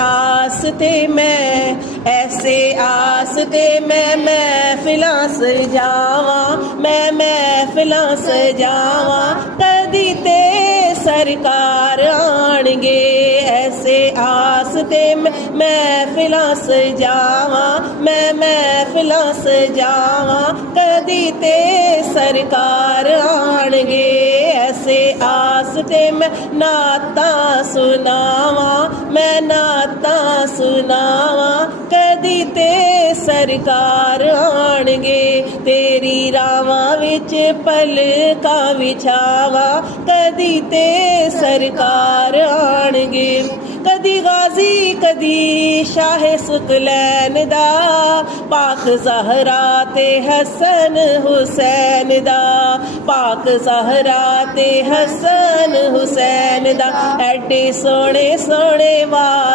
आस ते मैं ऐसे आस ते मैं महफिलां सजावां मैं महफिलां सजावां कदी ते सरकार आणगे ऐसे आस ते मैं महफिलां सजावां मैं महफिलां सजावां कदी ते सरकार आणगे ऐसे आस ते मैं नाता सुनावां मैं नाता सुनावां कदी ते सरकार आणगे तेरी रावां विच पलकां विछावां कदी ते सरकार आणगे कदी गाजी कदी शाहे सुकलैन दा पाक ज़हरा ते हसन हुसैन दा पाक ज़हरा ते हसन हुसैन दा एडे सोहणे सोहणे वार